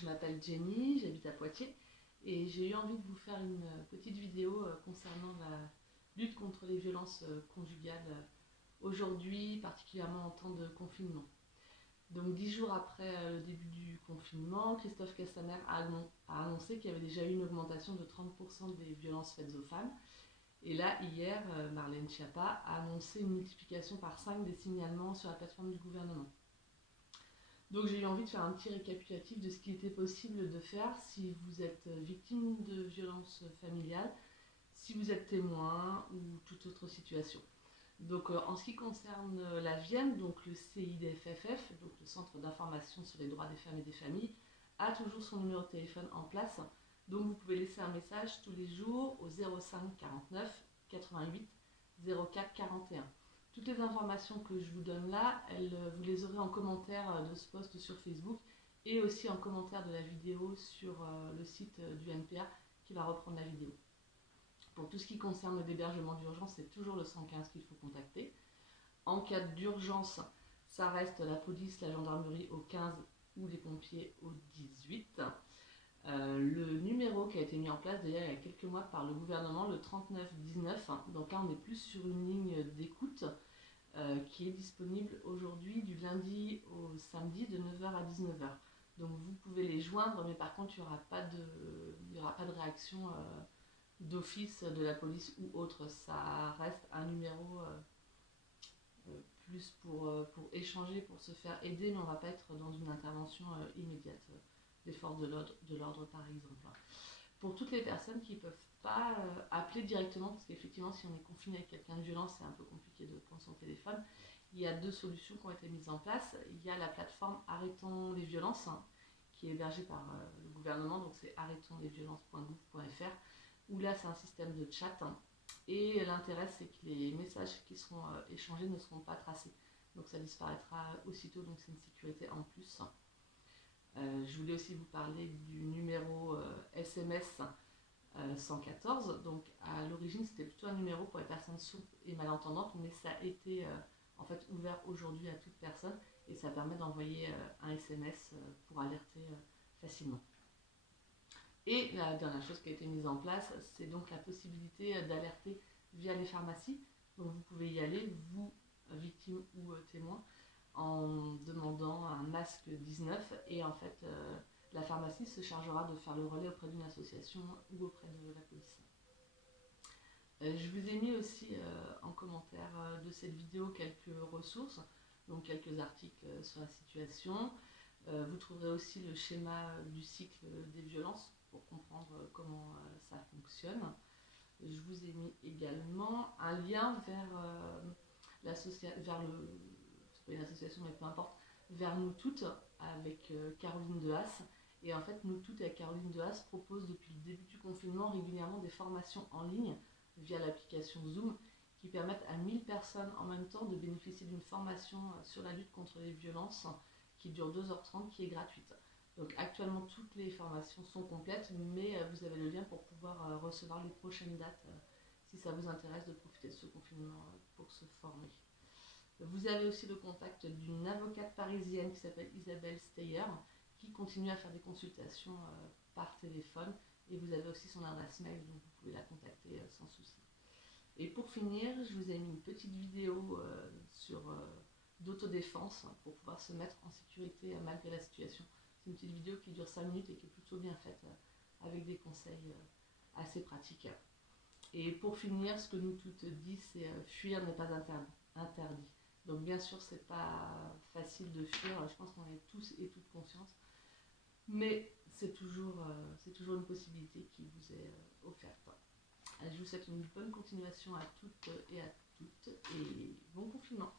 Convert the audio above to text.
Je m'appelle Jenny, j'habite à Poitiers et j'ai eu envie de vous faire une petite vidéo concernant la lutte contre les violences conjugales aujourd'hui, particulièrement en temps de confinement. Donc 10 jours après le début du confinement, Christophe Castaner a annoncé qu'il y avait déjà eu une augmentation de 30% des violences faites aux femmes. Et là, hier, Marlène Schiappa a annoncé une multiplication par 5 des signalements sur la plateforme du gouvernement. Donc j'ai eu envie de faire un petit récapitulatif de ce qu'il était possible de faire si vous êtes victime de violences familiales, si vous êtes témoin ou toute autre situation. Donc en ce qui concerne la Vienne, donc le CIDFFF, donc le Centre d'information sur les droits des femmes et des familles, a toujours son numéro de téléphone en place. Donc vous pouvez laisser un message tous les jours au 05 49 88 04 41. Toutes les informations que je vous donne là, vous les aurez en commentaire de ce post sur Facebook et aussi en commentaire de la vidéo sur le site du NPA qui va reprendre la vidéo. Pour tout ce qui concerne l'hébergement d'urgence, c'est toujours le 115 qu'il faut contacter. En cas d'urgence, ça reste la police, la gendarmerie au 15 ou les pompiers au 18. Le numéro qui a été mis en place d'ailleurs il y a quelques mois par le gouvernement, le 3919, donc là on est plus sur une ligne d'écoute qui est disponible aujourd'hui du lundi au samedi de 9h à 19h. Donc vous pouvez les joindre, mais par contre il n'y aura pas de réaction d'office de la police ou autre. Ça reste un numéro plus pour échanger, pour se faire aider, mais on ne va pas être dans une intervention immédiate des forces de l'ordre par exemple. Pour toutes les personnes qui ne peuvent pas appeler directement, parce qu'effectivement si on est confiné avec quelqu'un de violent, c'est un peu compliqué de prendre son téléphone, il y a deux solutions qui ont été mises en place. Il y a la plateforme Arrêtons les violences, qui est hébergée par le gouvernement, donc c'est arrêtonslesviolences.gouv.fr, où là c'est un système de chat, et l'intérêt c'est que les messages qui seront échangés ne seront pas tracés, donc ça disparaîtra aussitôt, donc c'est une sécurité en plus. Je voulais aussi vous parler du numéro SMS 114. Donc à l'origine c'était plutôt un numéro pour les personnes sourdes et malentendantes, mais ça a été en fait ouvert aujourd'hui à toute personne et ça permet d'envoyer un SMS pour alerter facilement. Et la dernière chose qui a été mise en place, c'est donc la possibilité d'alerter via les pharmacies. Donc vous pouvez y aller, vous, victime ou témoin, en demandant un masque 19 et en fait la pharmacie se chargera de faire le relais auprès d'une association ou auprès de la police. Je vous ai mis aussi en commentaire de cette vidéo quelques ressources, donc quelques articles sur la situation. Vous trouverez aussi le schéma du cycle des violences pour comprendre comment ça fonctionne. Je vous ai mis également un lien vers une association, mais peu importe, vers Nous Toutes avec Caroline Dehaas. Et en fait, Nous Toutes avec Caroline Dehaas propose depuis le début du confinement régulièrement des formations en ligne via l'application Zoom qui permettent à 1000 personnes en même temps de bénéficier d'une formation sur la lutte contre les violences qui dure 2h30, qui est gratuite. Donc actuellement, toutes les formations sont complètes, mais vous avez le lien pour pouvoir recevoir les prochaines dates si ça vous intéresse de profiter de ce confinement pour se former. Vous avez aussi le contact d'une avocate parisienne qui s'appelle Isabelle Steyer, qui continue à faire des consultations par téléphone, et vous avez aussi son adresse mail, donc vous pouvez la contacter sans souci. Et pour finir, je vous ai mis une petite vidéo sur d'autodéfense pour pouvoir se mettre en sécurité malgré la situation. C'est une petite vidéo qui dure 5 minutes et qui est plutôt bien faite avec des conseils assez pratiques. Et pour finir, ce que Nous Toutes dit, c'est fuir n'est pas interdit. Donc bien sûr, c'est pas facile de fuir, je pense qu'on est tous et toutes conscients, mais c'est toujours une possibilité qui vous est offerte. Je vous souhaite une bonne continuation à toutes et à toutes, et bon confinement.